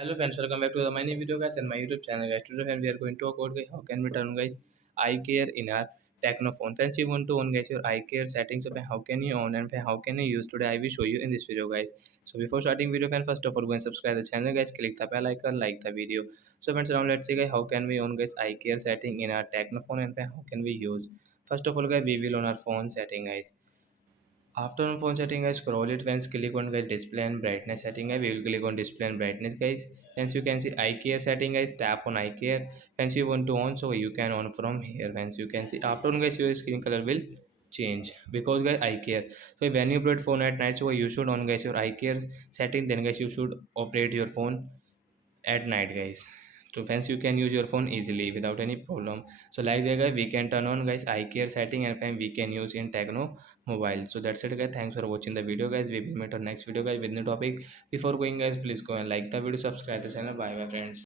Hello friends, welcome back to the my new video guys and my YouTube channel guys. Today friends, we are going to talk about guys how can we turn guys eye care in our Tecno phone. Friends, you want to on guys your eye care settings, so how can you on and how can you use today? I will show you in this video guys. So before starting video friends, first of all go and subscribe the channel guys, click the bell icon, like the video. So friends, now let's see guys how can we on guys eye care setting in our Tecno phone and how can we use. First of all guys, we will on our phone setting guys. After on phone setting, guys, scroll it. Once click on guys display and brightness setting, guys, we will click on display and brightness, guys. Once you can see eye care setting, guys, tap on eye care. Once you want to on, so you can on from here. Once you can see after on, guys, your screen color will change because guys eye care. So when you operate phone at night, so you should on guys your eye care setting. Then guys you should operate your phone at night guys, so hence you can use your phone easily without any problem. So like that guys, we can turn on guys eye care setting and then we can use in Tecno mobile. So that's it guys, thanks for watching the video guys. We will meet on next video guys with new topic. Before going guys, please go and like the video, subscribe the channel. Bye bye friends.